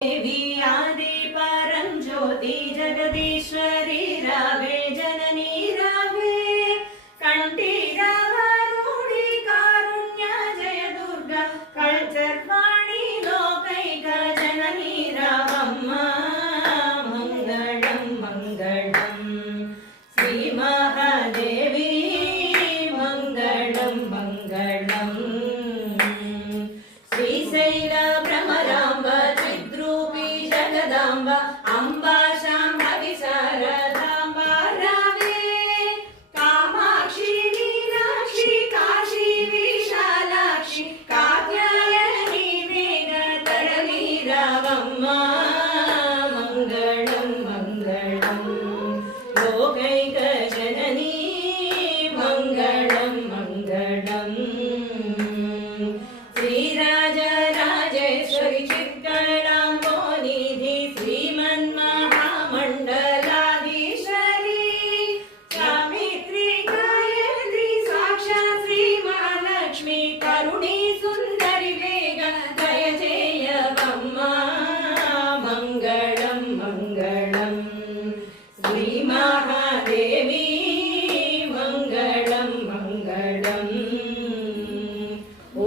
देवी आदि परं ज्योति जगदीश्वरी रावे जननी रावे कंठी रावरूढी कारुण्य जय दुर्गा कल्चर्वाणी लोकैक जननी रावम्मा मंगलम मंगलम श्री महादेवी मंगलम मंगलम श्रीशैल भ्रमरांब जगदांब अंबा शांभवी शारदांब रावे कामाक्षी मीनाक्षी काशी विशालाक्षी कात्यायनी मेघतरणी रावम्मा मंगलम मंगलम लोकैक जननी मंगलम मंगलम श्रीराज राजेश्वरी करुणी सुंदरी वेग जय जयवम्मा मंगलम मंगलम श्री महादेवी मंगलम मंगलम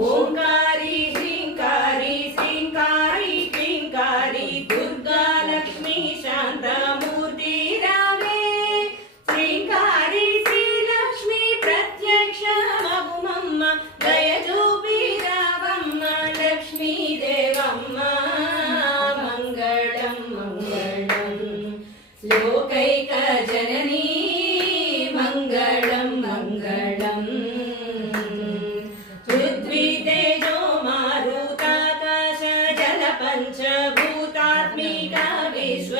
ओंकारी श्रींकारी श्रींकारी क्लींकारी दुर्गा लक्ष्मी शांतमूर्ति रावे श्रींकारी श्री लक्ष्मी प्रत्यक्ष मगुमम्मा जय जूपी रावम्मा लक्ष्मी देवम्मा मंगलम मंगलम लोकैक जननी मंगलम मंगलम पृथ्वी तेजो मारुताकाश जल पंचभूतात्मिका विश्व